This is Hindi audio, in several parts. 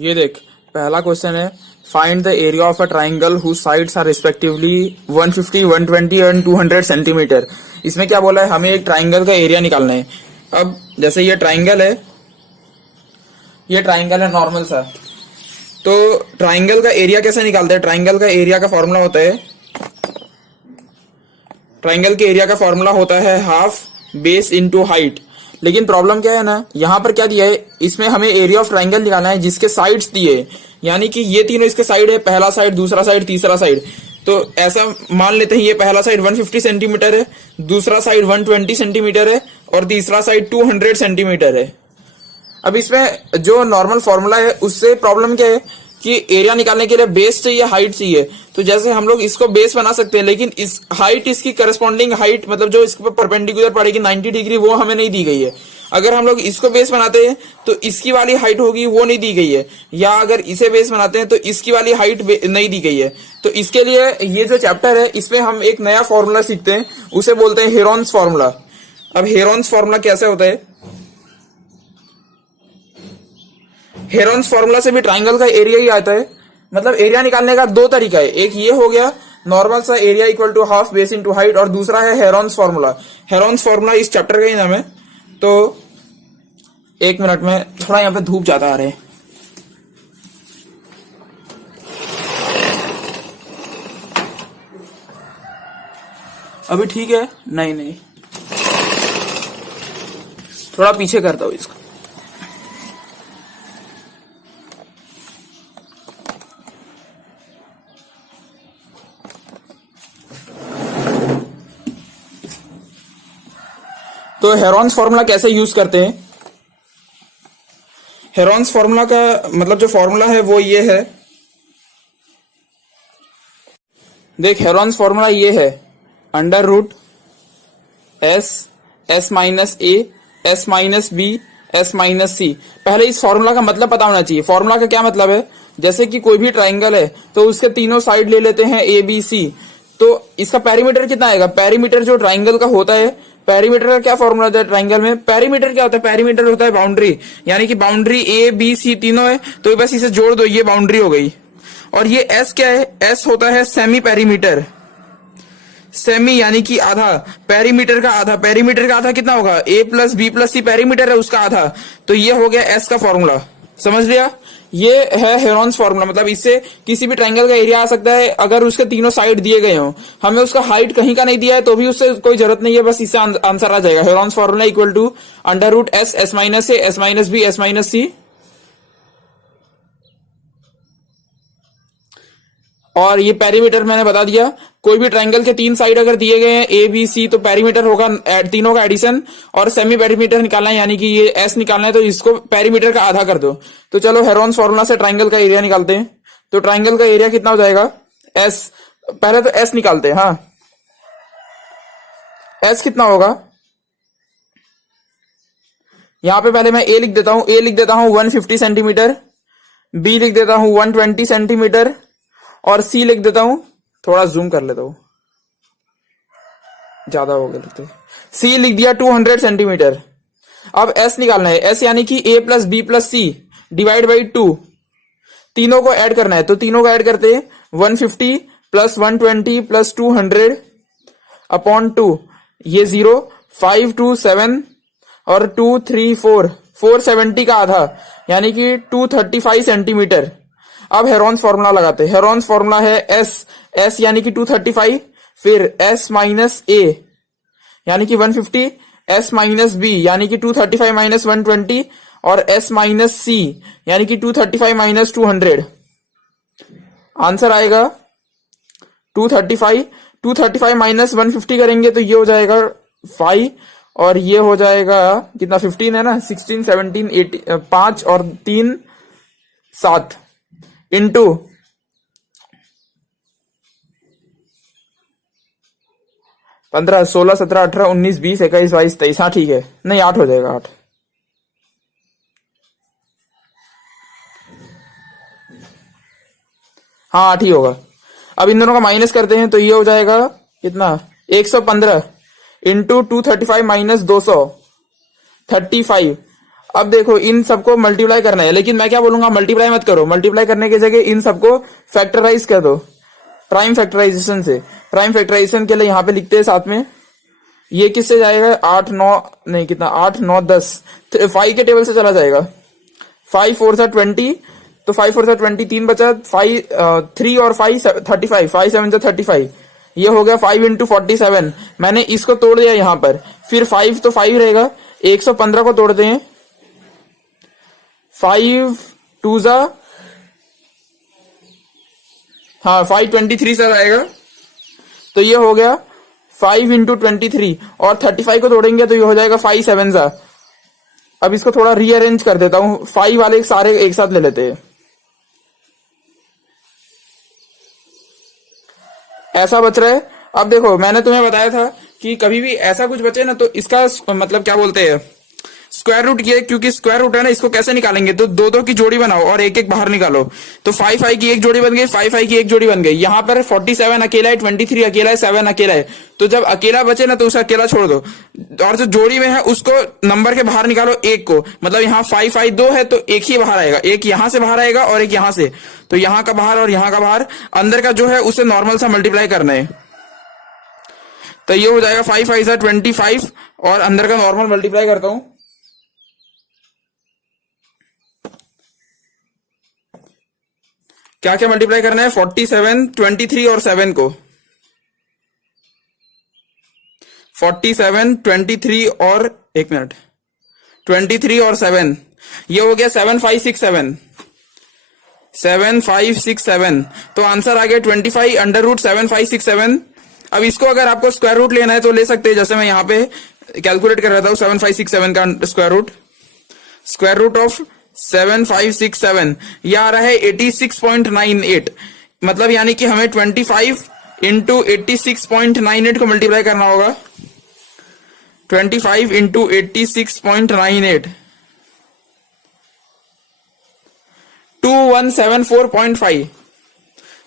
ये देख, पहला क्वेश्चन है find the area of a triangle whose sides are respectively 150, 120 and 200 centimetre. इसमें क्या बोला है, हमें एक ट्राइंगल का एरिया निकालना है। अब जैसे ये ट्राइंगल है, ये ट्राइंगल है नॉर्मल सा, तो ट्राइंगल का एरिया कैसे निकालते हैं? ट्राइंगल का एरिया का फॉर्मूला होता है, ट्राइंगल के एरिया का फॉर्मूला होता है हाफ बेस इनटू हाइट। लेकिन प्रॉब्लम क्या है ना, यहां पर क्या दिया है, इसमें हमें एरिया ऑफ ट्राइंगल निकालना है जिसके साइड्स दिए, यानी कि ये तीनों इसके साइड है, पहला साइड, दूसरा साइड, तीसरा साइड। तो ऐसा मान लेते हैं ये पहला साइड 150 सेंटीमीटर है, दूसरा साइड 120 सेंटीमीटर है और तीसरा साइड 200 सेंटीमीटर है। अब इसमें जो नॉर्मल फॉर्मूला है उससे प्रॉब्लम क्या है कि एरिया निकालने के लिए बेस चाहिए, हाइट चाहिए। तो जैसे हम लोग इसको बेस बना सकते हैं, लेकिन इस हाइट, इसकी करस्पॉन्डिंग हाइट, मतलब जो इसके पर परपेंडिकुलर पड़ेगी 90 डिग्री, वो हमें नहीं दी गई है। अगर हम लोग इसको बेस बनाते हैं तो इसकी वाली हाइट होगी, वो नहीं दी गई है। या अगर इसे बेस बनाते हैं तो इसकी वाली हाइट नहीं दी गई है। तो इसके लिए ये जो चैप्टर है इसमें हम एक नया फॉर्मूला सीखते हैं, उसे बोलते हैं हेरोन्स फॉर्मूला। अब हेरोन्स फॉर्मूला कैसे होता है? हेरोन्स फॉर्मूला से भी ट्राइंगल का एरिया ही आता है। मतलब एरिया निकालने का दो तरीका है, एक ये हो गया नॉर्मल सा area equal to half base into height, और दूसरा है हेरोन्स फॉर्मूला। हेरोन्स फॉर्मूला इस चैप्टर का ही नाम है। तो एक मिनट में, थोड़ा यहाँ पे धूप ज्यादा आ रहे हैं। अभी ठीक है? नहीं, थोड़ा पीछे करता हूं इसको। तो हेरोन्स फॉर्मूला कैसे यूज करते हैं? हेरोन्स फॉर्मूला का मतलब जो फॉर्मूला है वो ये है, देख हेरोन्स फॉर्मूला ये है under root S minus A S minus B S minus C. पहले इस फॉर्मूला का मतलब पता होना चाहिए। फॉर्मूला का क्या मतलब है, जैसे कि कोई भी ट्राइंगल है तो उसके तीनों साइड ले लेते हैं ए बी सी, तो इसका पेरीमीटर कितना आएगा? पेरीमीटर जो ट्राइंगल का होता है, पेरीमीटर का क्या फॉर्मूला होता है ट्राइंगल में? पेरीमीटर क्या होता है? पेरीमीटर होता है बाउंड्री, यानी कि बाउंड्री ए बी सी तीनों है, तो बस इसे जोड़ दो, ये बाउंड्री हो गई। और ये एस क्या है? एस होता है सेमी पेरीमीटर। सेमी यानी कि आधा, पेरीमीटर का आधा। पेरीमीटर का आधा कितना होगा? ए प्लस बी प्लस सी पेरीमीटर है उसका आधा, तो ये हो गया एस का फॉर्मूला। समझ लिया? ये है हेरोन्स फॉर्मूला। मतलब इससे किसी भी ट्राइंगल का एरिया आ सकता है अगर उसके तीनों साइड दिए गए हो। हमें उसका हाइट कहीं का नहीं दिया है तो भी उससे कोई जरूरत नहीं है, बस इससे आंसर आ जाएगा। Heron's formula equal to under root S, S minus A, S minus B, S minus C. और ये पेरीमीटर मैंने बता दिया। कोई भी ट्राइंगल के तीन साइड अगर दिए गए हैं ए बी सी, तो पेरीमीटर होगा तीनों का एडिशन। और सेमी पेरीमीटर निकालना है, यानी कि ये एस निकालना है, तो इसको पेरीमीटर का आधा कर दो। तो चलो हेरोन्स फॉर्मूला से ट्राइंगल का एरिया निकालते हैं। तो ट्राइंगल का एरिया कितना हो जाएगा? एस, पहले तो एस निकालते हैं। हाँ, एस कितना होगा? यहां पे पहले मैं ए लिख देता हूं। ए लिख देता हूं 150 सेंटीमीटर, बी लिख देता हूं 120 सेंटीमीटर, और सी लिख देता हूं, थोड़ा जूम कर लेता हूं, ज्यादा हो गया लिखते। सी लिख दिया 200 सेंटीमीटर। अब एस निकालना है। एस यानी कि A plus B plus C divide by 2, तीनों को ऐड करना है। तो तीनों को ऐड करते हैं, 150 प्लस 120 प्लस 200 अपॉन 2, ये 0, 5 2 7 और 2 3 4, 470 का आधा, यानी कि 235 सेंटीमीटर। अब हेरोन्स फॉर्मूला लगाते हैं। हेरोन्स फॉर्मूला है एस यानी कि 235, फिर एस माइनस ए यानी कि 150, एस माइनस बी यानी कि 235 माइनस 120, और एस माइनस सी यानी कि 235 माइनस 200। आंसर आएगा 235। 235 माइनस 150 करेंगे तो ये हो जाएगा 5, और ये हो जाएगा कितना? 15 है ना, 16 17 18, 5 और 3 7 इंटू 15 16 17 18 19 20 21 22 23। हाँ ठीक है, नहीं 8 हो जाएगा, 8। हाँ 8 ही होगा। अब इन दोनों का माइनस करते हैं तो ये हो जाएगा कितना? 115 इंटू 235 माइनस 200 35। अब देखो इन सबको मल्टीप्लाई करना है, लेकिन मैं क्या बोलूंगा, मल्टीप्लाई मत करो, मल्टीप्लाई करने की जगह इन सबको फैक्टराइज कर दो प्राइम फैक्टराइजेशन से। प्राइम फैक्टराइजेशन के लिए यहां पे लिखते हैं साथ में, ये किससे जाएगा, 8 9 नहीं कितना 8 9 10 5 के टेबल से चला जाएगा। 5 4 सा 20, तो 5 4 सा 20, 3 बचा, 3 और 5 35, 5 7 सा 35, ये हो गया 5 इंटू 47। मैंने इसको तोड़ दिया यहां पर, फिर 5 तो 5 रहेगा, 115 को तोड़ते हैं, 5 2 सा, हाँ 523 सर आएगा, तो ये हो गया 5 इंटू 23, और 35 को तोड़ेंगे तो ये हो जाएगा 5 7 सा। अब इसको थोड़ा रीअरेंज कर देता हूं, 5 वाले सारे एक साथ ले लेते हैं, ऐसा बच रहा है। अब देखो मैंने तुम्हें बताया था कि कभी भी ऐसा कुछ बचे ना, तो इसका मतलब क्या बोलते हैं, स्क्वायर रूट किया, क्योंकि स्क्वायर रूट है ना, इसको कैसे निकालेंगे, तो दो दो की जोड़ी बनाओ और एक एक बाहर निकालो, तो 5 5 की एक जोड़ी बन गई, 5 5 की एक जोड़ी बन गई। यहाँ पर 47 अकेला है, 23 अकेला है, 7 अकेला है, तो जब अकेला बचे ना तो उसे अकेला छोड़ दो, और जो जोड़ी में है उसको नंबर के बाहर निकालो एक को, मतलब यहाँ 5 5 2 है तो एक ही बाहर आएगा, एक यहां से बाहर आएगा और एक यहां से, तो यहाँ का बाहर और यहाँ का बाहर, अंदर का जो है उसे नॉर्मल सा मल्टीप्लाई करना है, तो ये हो जाएगा 5 5 25, और अंदर का नॉर्मल मल्टीप्लाई करता हूं, क्या क्या मल्टीप्लाई करना है, 47 23 और 7 को, 47 23 और 1 मिनट 23 और 7, ये हो गया 7 5 6 7, 7 5 6 7, तो आंसर आ गया 25 अंडर रूट 7 5 6 7। अब इसको अगर आपको स्क्वायर रूट लेना है तो ले सकते हैं, जैसे मैं यहाँ पे कैलकुलेट कर रहा था 7 5 6 7 का स्क्वायर रूट ऑफ 7 5 6 7, ये आ रहा है 86.98, मतलब यानी कि हमें 25 इंटू 86.98 को मल्टीप्लाई करना होगा, 25 इंटू 86.98, 2174.5,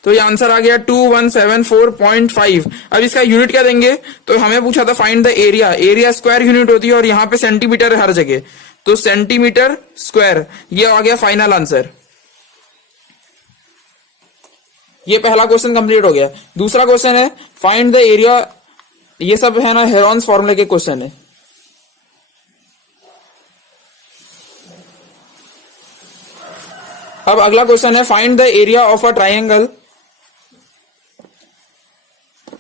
तो ये आंसर आ गया 2174.5। अब इसका यूनिट क्या देंगे, तो हमें पूछा था find the area, area square unit होती है और यहाँ पे सेंटीमीटर है हर जगह, तो सेंटीमीटर स्क्वायर, ये आ गया फाइनल आंसर। ये पहला क्वेश्चन कंप्लीट हो गया। दूसरा क्वेश्चन है फाइंड द एरिया, ये सब है ना हेरॉन्स फॉर्मूले के क्वेश्चन है। अब अगला क्वेश्चन है find the area of a triangle,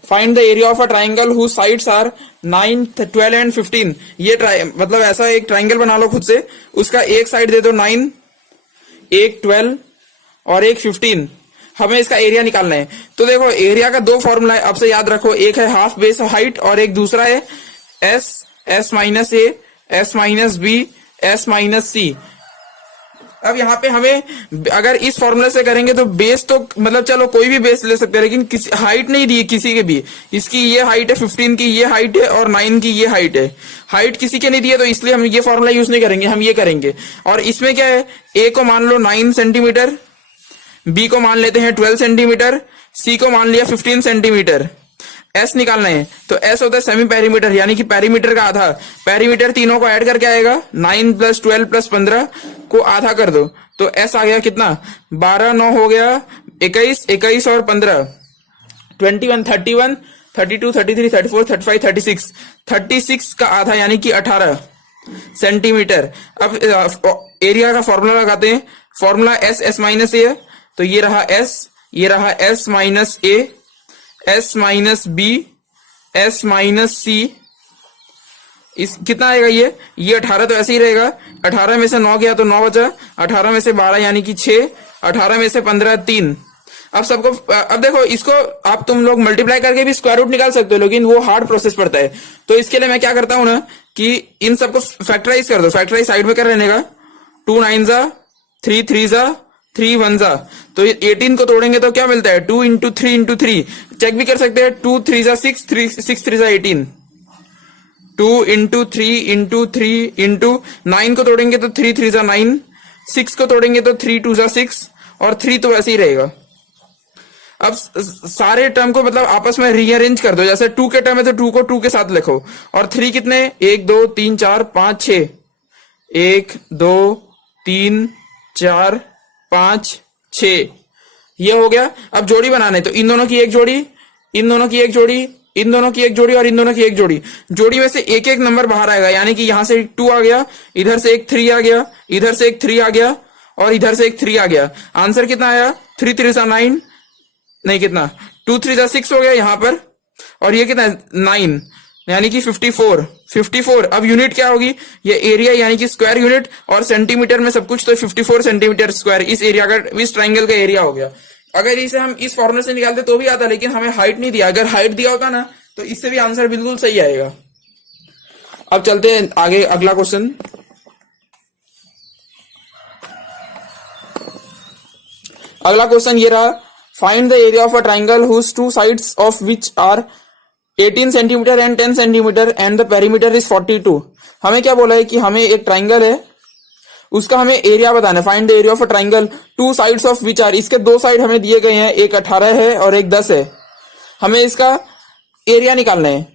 find the area of a triangle whose sides are 9 12 and 15। ये मतलब ऐसा एक ट्राइंगल बना लो खुद से, उसका एक साइड दे दो 9, एक 12 और एक 15, हमें इसका एरिया निकालना है। तो देखो एरिया का दो फॉर्मूला है, अब से याद रखो, एक है हाफ बेस हाइट और एक दूसरा है एस माइनस ए, S minus B, S minus C. अब यहाँ पे हमें अगर इस फॉर्मूले से करेंगे तो बेस तो मतलब चलो कोई भी बेस ले सकते हैं, लेकिन किसी हाइट नहीं दी है किसी के भी, इसकी ये हाइट है 15 की ये हाइट है और 9 की ये हाइट है, हाइट किसी के नहीं दी है, तो इसलिए हम ये फॉर्मूला यूज नहीं करेंगे, हम ये करेंगे। और इसमें क्या है, ए को मान लो 9 सेंटीमीटर, बी को मान लेते हैं 12 सेंटीमीटर, सी को मान लिया 15 सेंटीमीटर, एस निकालना है, तो एस होता है सेमी पेरीमीटर, यानी कि पेरीमीटर का आधा, पेरीमीटर तीनों को ऐड करके आएगा 9 + 12 + 15 को आधा कर दो, तो एस आ गया कितना, 12 9 हो गया 21, 21 और 15 21 31 32 33 34 35 36, 36 का आधा यानी कि 18 सेंटीमीटर। अब एरिया का फॉर्मूला लगाते हैं, फॉर्मूला एस माइनस ए है, तो ये रहा एस, ये रहा एस माइनस ए, S minus B, S minus C, इस कितना आएगा ये 18 तो ऐसे ही रहेगा, 18 में से 9 गया तो 9 बचा, 18 में से 12 यानी कि 6, 18 में से 15 3। अब सबको, अब देखो इसको आप तुम लोग मल्टीप्लाई करके भी स्क्वायर रूट निकाल सकते हो, लेकिन वो हार्ड प्रोसेस पड़ता है, तो इसके लिए मैं क्या करता हूं ना कि इन सबको फैक्टराइज कर दो, फैक्टराइज साइड में कर लेने का, 2 9 जा, 3 3 जा, 3 1 जा, तो 18 को तोड़ेंगे तो क्या मिलता है, 2 × 3 × 3, चेक भी कर सकते हैं, 2 3 जा 6, 6 3 जा 18, 2 × 3 × 3 × 9 को तोड़ेंगे तो 3 3 जा 9, 6 को तोड़ेंगे तो 3 2 जा 6, और 3 तो वैसे ही रहेगा। अब सारे टर्म को मतलब आपस में रीअरेंज कर दो, जैसे 2 के टर्म है तो 2 को 2 के साथ लिखो, और 3 कितने, 1 2 3 4 5 6, 1 2 3 4 5 6, ये हो गया। अब जोड़ी बनाने, तो इन दोनों की एक जोड़ी, इन दोनों की एक जोड़ी, इन दोनों की एक जोड़ी और इन दोनों की एक जोड़ी। जोड़ी में से एक एक नंबर बाहर आएगा, यानी कि यहां से 2 आ गया, इधर से एक 3 आ गया, इधर से एक 3 आ गया और इधर से एक 3 आ गया। आंसर कितना आया? 3 3 9, नहीं कितना, 2 3 6 हो गया यहां पर, और ये कितना 9, यानी कि 54। 54 अब यूनिट क्या होगी? ये एरिया यानी कि स्क्वायर यूनिट, और सेंटीमीटर में सब कुछ, तो 54 सेंटीमीटर स्क्वायर इस एरिया का, इस ट्राइंगल का एरिया हो गया। अगर इसे हम इस फॉर्मूले से निकालते तो भी आता, लेकिन हमें हाइट नहीं दिया। अगर हाइट दिया होता ना तो इससे भी आंसर बिल्कुल सही आएगा। अब चलते हैं आगे, अगला क्वेश्चन। अगला क्वेश्चन ये रहा, find the area of a triangle whose two sides of which are 18 centimetre and 10 centimetre and the perimeter is 42। हमें क्या बोला है कि हमें एक ट्राइंगल है, उसका हमें एरिया बताना है। Find the area of a triangle two sides of which are, इसके दो साइड हमें दिए गए हैं, एक 18 है और एक 10 है। हमें इसका एरिया निकालना है।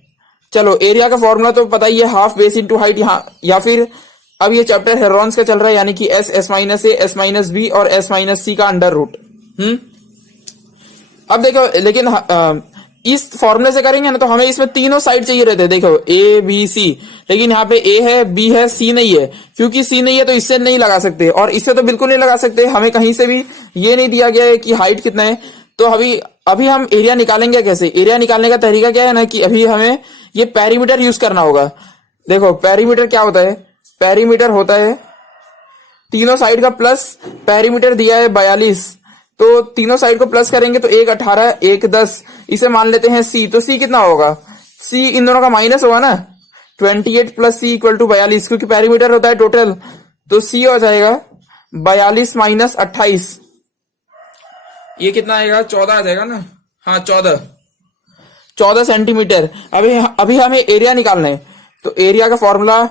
चलो एरिया का फॉर्मूला तो पता ही है, हाफ बेस इंटू हाइट, या फिर अब ये चैप्टर हेरोन्स का चल रहा है, यानी कि एस, एस माइनस ए, एस माइनस बी और एस माइनस सी का अंडर रूट। अब देखो, लेकिन इस फॉर्मूले से करेंगे ना तो हमें इसमें तीनों साइड चाहिए रहते हैं। देखो ए बी सी, लेकिन यहाँ पे ए है, बी है, सी नहीं है। क्योंकि सी नहीं है तो इससे नहीं लगा सकते, और इससे तो बिल्कुल नहीं लगा सकते। हमें कहीं से भी ये नहीं दिया गया है कि हाइट कितना है। तो अभी हम एरिया निकालेंगे कैसे? एरिया निकालने का तरीका क्या है ना, कि अभी हमें ये पेरीमीटर यूज करना होगा। देखो पेरीमीटर क्या होता है? पेरीमीटर होता है तीनों साइड का प्लस, पेरीमीटर दिया है 42, तो तीनों साइड को प्लस करेंगे तो एक 18, एक 10, इसे मान लेते हैं सी। तो सी कितना होगा? सी इन दोनों का माइनस होगा ना, 28 प्लस सी इक्वल टू 42, क्योंकि पेरीमीटर होता है टोटल। तो सी हो जाएगा 42 माइनस 28, ये कितना आएगा? 14 आ जाएगा ना, हाँ 14 सेंटीमीटर। अभी हमें एरिया निकालना है, तो एरिया का फॉर्मूला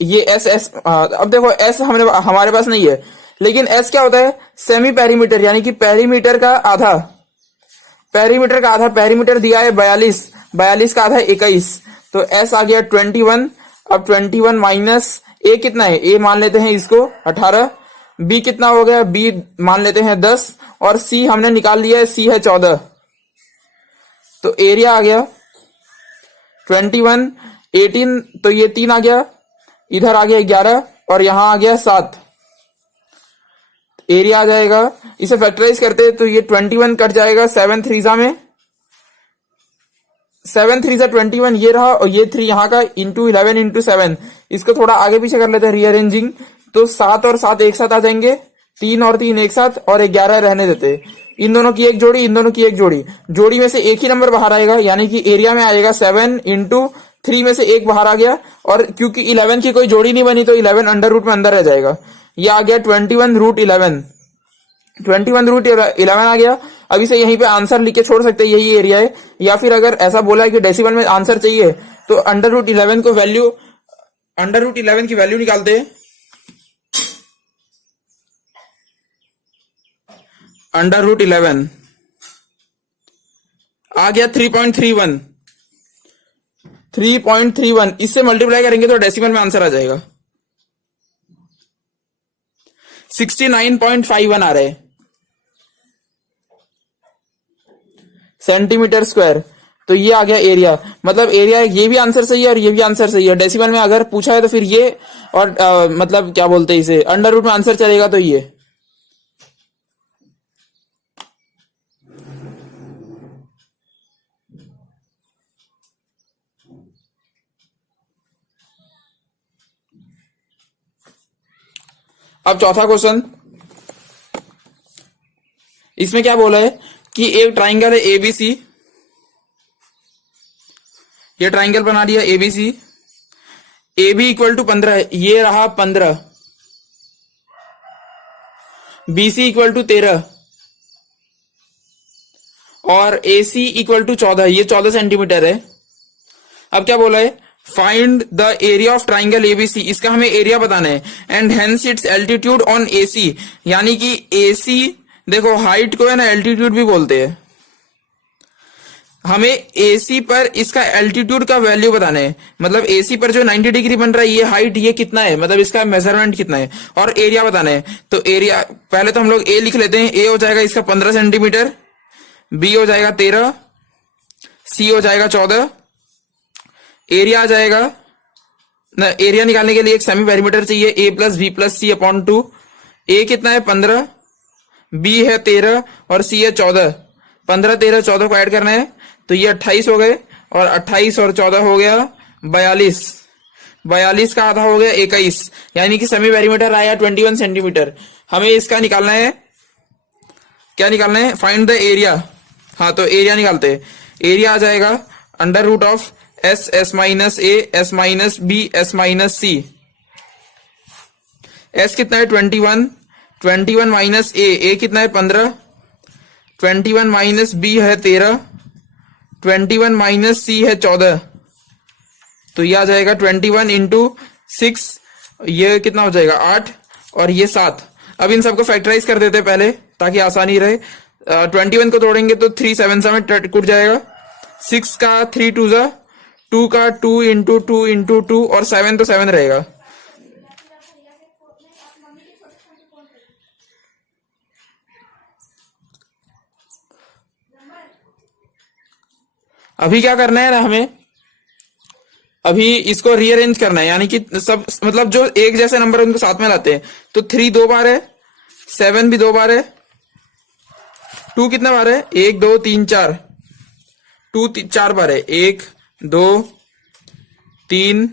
ये एस, अब देखो एस हमारे पास नहीं है, लेकिन एस क्या होता है? सेमी पेरीमीटर, यानी कि पेरीमीटर का आधा। पेरीमीटर का आधा, पेरीमीटर दिया है 42, 42 का आधा 21, तो एस आ गया 21। अब 21 माइनस ए कितना है? ए मान लेते हैं इसको 18। बी कितना हो गया? बी मान लेते हैं 10, और सी हमने निकाल लिया है, सी है 14। तो एरिया आ गया 21, 18, तो ये 3 आ गया, इधर आ गया 11 और यहां आ गया 7। एरिया आ जाएगा, इसे फैक्टराइज करते हैं तो ये 21 कट जाएगा 7 3 में, 7 3 21 ये रहा, और ये 3 यहाँ का इंटू 11 इंटू 7। इसको थोड़ा आगे पीछे कर लेते हैं रीअरेंजिंग, तो 7 और 7 एक साथ आ जाएंगे, 3 और 3 एक साथ, और 11 रहने देते हैं। इन दोनों की एक जोड़ी, इन दोनों की एक जोड़ी, जोड़ी में से एक ही नंबर बाहर आएगा, यानी कि एरिया में आएगा 7 इंटू 3 में से एक बाहर आ गया, और क्योंकि 11 की कोई जोड़ी नहीं बनी तो 11 अंडर रूट में अंदर रह जाएगा। ये आ गया 21 रूट 11, 21 रूट 11 आ गया। अब इसे यहीं पे आंसर लिख के छोड़ सकते हैं, यही एरिया है। या फिर अगर ऐसा बोला है कि डेसिमल में आंसर चाहिए तो अंडर रूट 11 को वैल्यू, अंडर रूट 11 की वैल्यू निकालते हैं। अंडर रूट 11 आ गया 3.31, 3.31, इससे मल्टीप्लाई करेंगे तो डेसिमल में आंसर आ जाएगा 69.51 आ रहा है सेंटीमीटर स्क्वायर। तो ये आ गया एरिया, मतलब एरिया, ये भी आंसर सही है और ये भी आंसर सही है। डेसिमल में अगर पूछा है तो फिर ये, और मतलब क्या बोलते हैं इसे, अंडर रूट में आंसर चलेगा तो ये। अब चौथा क्वेश्चन, इसमें क्या बोला है कि एक ट्राइंगल है एबीसी, ये ट्राइंगल बना दिया ABC, A B equal to 15, ये रहा 15, बीसी इक्वल टू 13 और ए सी इक्वल टू 14, ये 14 सेंटीमीटर है। अब क्या बोला है? Find the area of triangle ABC, इसका हमें एरिया बताना है। And hence it's altitude on AC, यानी कि एसी, देखो हाइट को है ना एल्टीट्यूड भी बोलते हैं। हमें एसी पर इसका एल्टीट्यूड का वैल्यू बताना है, मतलब एसी पर जो 90 डिग्री बन रहा है ये हाइट ये कितना है, मतलब इसका मेजरमेंट कितना है, और एरिया बताना है। तो एरिया पहले तो हम लोग ए लिख लेते हैं। ए हो जाएगा इसका 15 सेंटीमीटर, बी हो जाएगा 13, सी हो जाएगा 14, एरिया आ जाएगा ना। एरिया निकालने के लिए एक सेमी पेरीमीटर चाहिए, ए प्लस बी प्लस सी अपॉन 2। ए कितना है 15, बी है 13 और सी है 14। 15 13 14 को ऐड करना है तो ये 28 हो गए, और 28 और 14 हो गया 42। 42 का आधा हो गया 21, यानी कि सेमी पेरीमीटर आया 21 सेंटीमीटर। हमें इसका निकालना है, क्या निकालना है, फाइंड द एरिया। हाँ तो एरिया निकालते हैं। एरिया आ जाएगा under root of s, S minus A, S minus B, S minus c. S कितना है 21, 21 माइनस ए कितना है 15, 21 माइनस बी है 13, 21 माइनस सी है 14। तो ये आ जाएगा 21 इंटू 6, ये कितना हो जाएगा 8, और ये 7। अब इन सबको फैक्टराइज कर देते हैं पहले ताकि आसानी रहे। 21 को तोड़ेंगे तो 3 7 7 कट जाएगा, 6 का 3 2 जा, 2 का 2 इंटू 2 इंटू 2, और 7 तो 7 रहेगा। अभी क्या करना है ना, हमें अभी इसको रीअरेंज करना है, यानी कि सब मतलब जो एक जैसे नंबर उनको साथ में लाते हैं। तो 3 2 बार है, 7 भी 2 बार है, 2 कितना बार है 1 2 3 4, 2 4 बार है, 1 2 3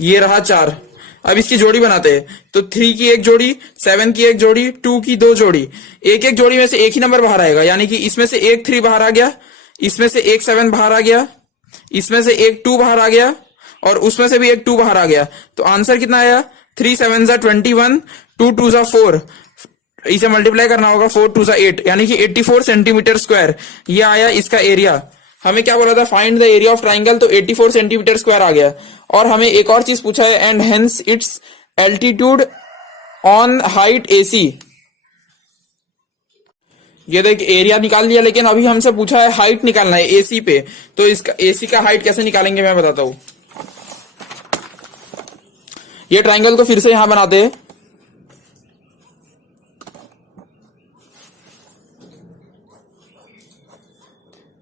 ये रहा 4। अब इसकी जोड़ी बनाते हैं। तो 3 की एक जोड़ी, 7 की एक जोड़ी, 2 की 2 जोड़ी। एक एक जोड़ी में से एक ही नंबर बाहर आएगा, यानी कि इसमें से एक 3 बाहर आ गया, इसमें से एक 7 बाहर आ गया, इसमें से एक 2 बाहर आ गया, और उसमें से भी एक 2 बाहर आ गया। तो आंसर कितना आया 3 7 जा 21, 2 2 जा 4, इसे मल्टीप्लाई करना होगा 4 2 जा 8, यानी कि 84 सेंटीमीटर स्क्वायर। ये आया इसका एरिया। हमें क्या बोला था, find the area of triangle, तो 84 सेंटीमीटर स्क्वायर आ गया। और हमें एक और चीज पूछा है, and hence it's altitude on height AC. ये देख एरिया निकाल लिया, लेकिन अभी हमसे पूछा है हाइट निकालना है एसी पे। तो इसका एसी का हाइट कैसे निकालेंगे मैं बताता हूं। ये ट्राइंगल को फिर से यहां बनाते हैं।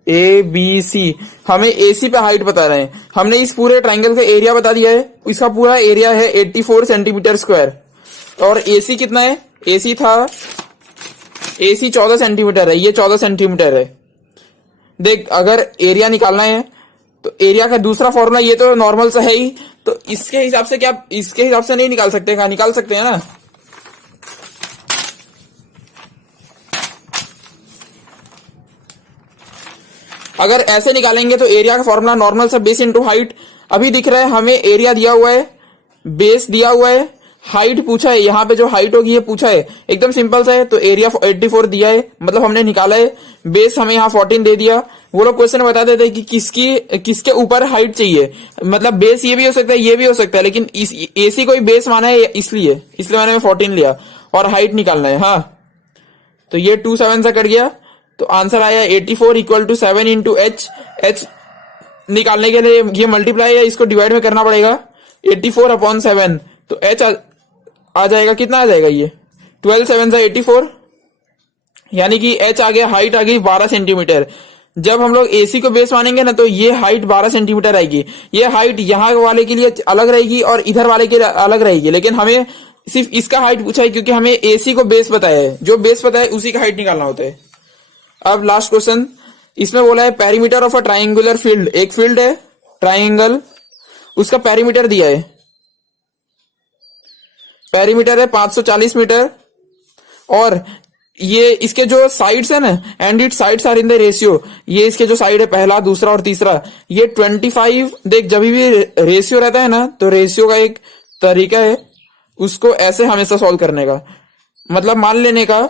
ए बी सी, हमें एसी पे हाइट बता रहे हैं। हमने इस पूरे ट्राइंगल का एरिया बता दिया है, इसका पूरा एरिया है 84 सेंटीमीटर स्क्वायर। और एसी कितना है, एसी था, एसी 14 सेंटीमीटर है, ये 14 सेंटीमीटर है। देख अगर एरिया निकालना है तो एरिया का दूसरा फॉर्मूला ये तो नॉर्मल सा है ही, तो इसके हिसाब से क्या, इसके हिसाब से नहीं निकाल सकते, कहा निकाल सकते हैं ना। अगर ऐसे निकालेंगे तो एरिया का फॉर्मूला नॉर्मल सा बेस इंटू हाइट। अभी दिख रहा है हमें एरिया दिया हुआ है, बेस दिया हुआ है, हाइट पूछा है, यहाँ पे जो हाइट होगी ये पूछा है, एकदम सिंपल सा है। तो एरिया 84 दिया है, मतलब हमने निकाला है। बेस हमें यहाँ 14 दे दिया। वो लोग क्वेश्चन बता देते हैं कि किसके ऊपर हाइट चाहिए, मतलब बेस ये भी हो सकता है ये भी हो सकता है, लेकिन इस एसी को ही बेस माना है, इसलिए मैंने 14 लिया और हाइट निकालना है। हाँ तो ये 2 7 से कट गया, तो आंसर आया 84 equal to 7 into h. H निकालने के लिए ये मल्टीप्लाई है, इसको डिवाइड में करना पड़ेगा, 84 अपॉन 7। तो एच आ जाएगा, कितना आ जाएगा ये 12 7 से 84, यानी कि एच आ गया, हाइट आ गई 12 सेंटीमीटर। जब हम लोग एसी को बेस मानेंगे ना तो ये हाइट 12 सेंटीमीटर आएगी। ये हाइट यहाँ वाले के लिए अलग रहेगी और इधर वाले के लिए अलग रहेगी, लेकिन हमें सिर्फ इसका हाइट पूछा है क्योंकि हमें एसी को बेस बताया है, जो बेस बताया है उसी का हाइट निकालना होता है। अब लास्ट क्वेश्चन, इसमें बोला है perimeter of a triangular field. एक फील्ड है ट्राइंगल, उसका पेरीमीटर दिया है, पेरीमीटर है 540 मीटर, और ये इसके जो साइड्स है ना, and it sides are in the ratio, ये इसके जो साइड है पहला दूसरा और तीसरा, ये 25। देख जब भी रेशियो रहता है ना तो रेशियो का एक तरीका है, उसको ऐसे हमेशा सॉल्व करने का, मतलब मान लेने का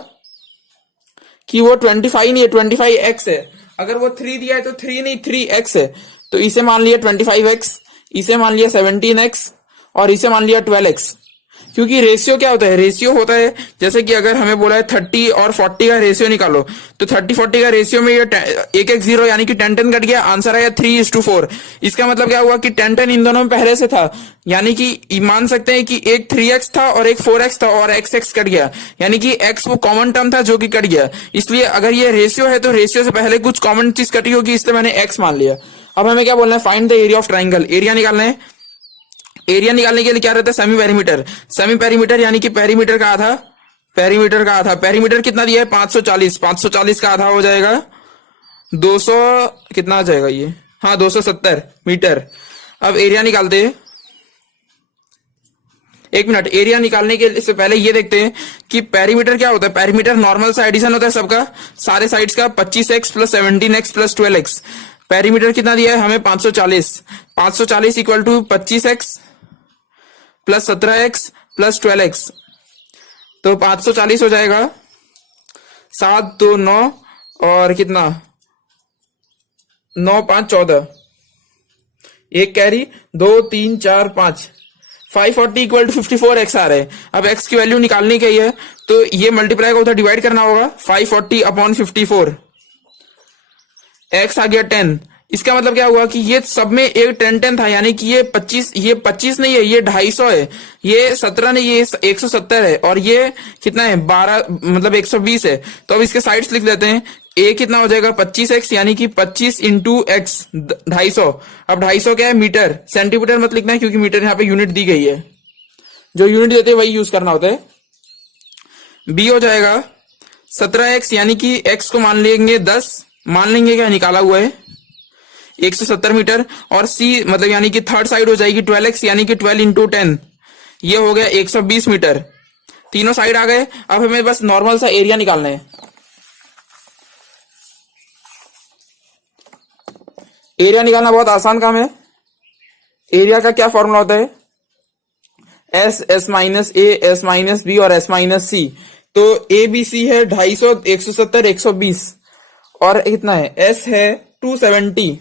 कि वो 25 नहीं है 25x है। अगर वो 3 दिया है तो 3 नहीं 3x है, तो इसे मान लिया 25x, इसे मान लिया 17x और इसे मान लिया 12x। क्योंकि रेशियो क्या होता है, रेशियो होता है जैसे कि अगर हमें बोला है 30 और 40 का रेशियो निकालो, तो 30-40 का रेशियो में ये एक एक जीरो यानी कि 10-10 कट गया, आंसर आया 3:4। इसका मतलब क्या हुआ कि 10-10 इन दोनों में पहले से था, यानी कि मान सकते हैं कि एक 3x था और एक 4x था और x कट गया, यानी कि x वो कॉमन टर्म था जो कि कट गया। इसलिए अगर ये रेशियो है तो रेशियो से पहले कुछ कॉमन चीज कटी होगी, इसलिए मैंने x मान लिया। अब हमें क्या बोलना है, find the area of triangle, area निकालना है। एरिया निकालने के लिए क्या रहता है, सेमी पेरीमीटर। सेमी पेरीमीटर यानी कि पेरीमीटर का आधा, पेरीमीटर का आधा, पेरीमीटर कितना दिया है 540, 540 का आधा हो जाएगा 200, कितना आ जाएगा ये, हाँ 270 मीटर। अब एरिया निकालते हैं, एक मिनट, एरिया निकालने के से पहले ये देखते हैं कि पेरीमीटर क्या होता है। पेरीमीटर नॉर्मल सा एडिशन होता है सबका, सारे साइड्स का, 25x + 17x + 12x। पेरीमीटर कितना दिया है हमें 540, 540 equal to 25x + 17x + 12x, तो 540 हो जाएगा, 7 2 9 और कितना 9 5 14, एक कैरी 2 3 4 5, 540 इक्वल टू 54x आ रहा है। अब x की वैल्यू निकालनी क्या है, तो ये मल्टीप्लाई का उधर डिवाइड करना होगा, 540/54, x आ गया 10। इसका मतलब क्या हुआ कि ये सब में एक 10-10 था, यानी कि ये 25 नहीं है, ये 250 है, ये 17 नहीं, ये 170 है, और ये कितना है 12 मतलब 120 है। तो अब इसके साइड्स लिख लेते हैं, a कितना हो जाएगा 25x, यानी कि 25 × x 250। अब 250 क्या है मीटर, सेंटीमीटर मत लिखना है क्योंकि मीटर यहाँ पे यूनिट दी गई है, जो यूनिट देते हैं वही यूज करना होता है। b हो जाएगा 17x, यानी कि x को मान लेंगे 10, मान लेंगे क्या निकाला हुआ है 170 मीटर, और c मतलब यानी कि थर्ड साइड हो जाएगी 12x, यानी कि 12 × 10, ये हो गया 120 मीटर। तीनों साइड आ गए। अब हमें बस नॉर्मल सा एरिया निकालना है। एरिया निकालना बहुत आसान काम है। एरिया का क्या फॉर्मूला होता है, s, s - a, s - b और s - c। तो a b c है 250, 170, 120, और कितना है s है 270,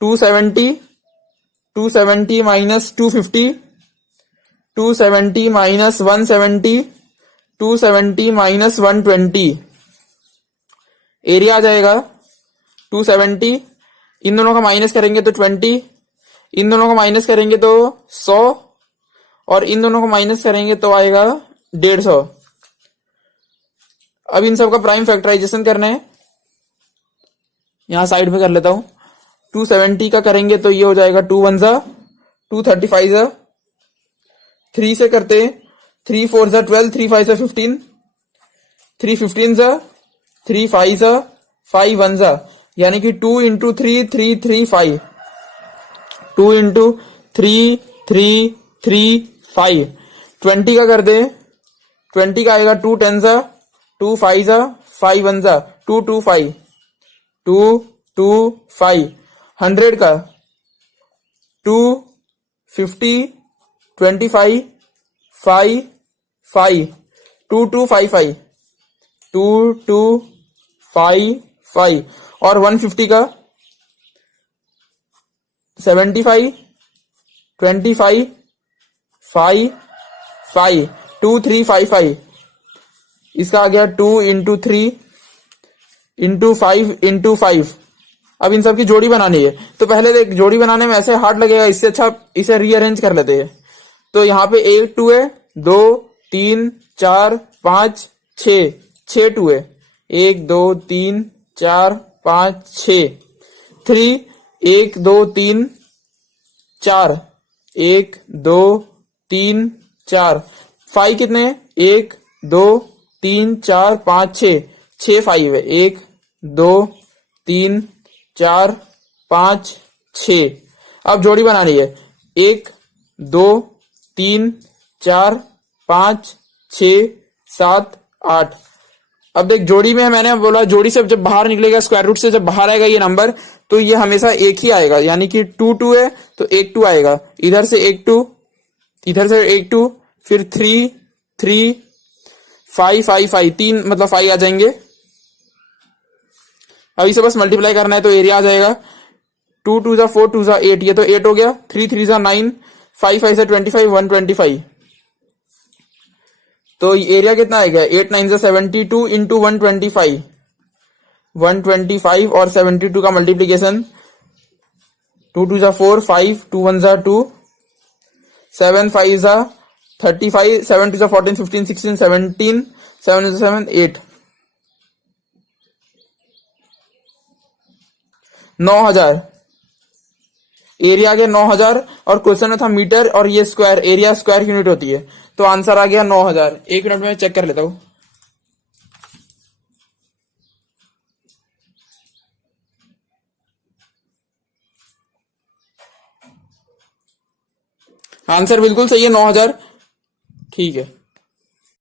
270 - 250, 270 - 170, 270 - 120, एरिया आ जाएगा 270, इन दोनों का माइनस करेंगे तो 20, इन दोनों को माइनस करेंगे तो 100, और इन दोनों को माइनस करेंगे तो आएगा 150। अब इन सब का प्राइम फैक्टराइजेशन करना है, यहां साइड में कर लेता हूं। 270 का करेंगे तो ये हो जाएगा 2 1 जा 2 35 जा, 3 से करते 3 4 जा 12, 3 5 जा 15, 3 15 जा 3 5 जा 5 1 जा, यानी कि 2 × 3 3 3 5, 2 × 3 3 3 5, 20 का कर दे, 20 का आएगा 2 10 जा 2 5 जा 5 1 जा 2 2 5, 2 2 5, 100 का 2 50 25 5 5, 2 2 5 5, 2 2 5 5, और 150 का 75 25 5 5, 2 3 5 5, इसका आ गया 2 × 3 × 5 × 5। अब इन सब की जोड़ी बनानी है, तो पहले देख जोड़ी बनाने में ऐसे हार्ड लगेगा, इससे अच्छा इसे रीअरेंज कर लेते हैं। तो यहाँ पे 1 2 है, 2 3 4 5 6, 6 2 है, 1 2 3 4 5 6, 3 1 2 3 4, 1 2 3 4, 5 कितने 1 2 3 4 5 6, 6 5 है, 1 2 3 4 5 6। अब जोड़ी बनानी है, 1 2 3 4 5 6 7 8। अब देख जोड़ी में मैंने बोला जोड़ी से जब बाहर निकलेगा, स्क्वायर रूट से जब बाहर आएगा ये नंबर, तो ये हमेशा एक ही आएगा, यानी कि 2 2 है तो 1 2 आएगा, इधर से 1 2, इधर से 1 2, फिर 3 3 5 5 5, 3 मतलब 5 आ जाएंगे। अब इसे बस मल्टीप्लाई करना है तो एरिया आ जाएगा 2 2 जा 4 2 जा 8, ये तो 8 हो गया, 3 3 जा 9, 5 5 से 25, 125। तो एरिया कितना आएगा? 8 9 से 72 इंटू 125। 125 और 72 का मल्टीप्लीकेशन, 2 2 जा 4, 5 2 1 जा 2, 7 5 जा 35, 7 2 जा 14, 15 16 17, 7 is 7 8, 9000। एरिया आ गया 9000 और क्वेश्चन में था मीटर और ये स्क्वायर, एरिया स्क्वायर यूनिट होती है, तो आंसर आ गया 9000। 1 मिनट में चेक कर लेता हूं। आंसर बिल्कुल सही है, 9000। ठीक है।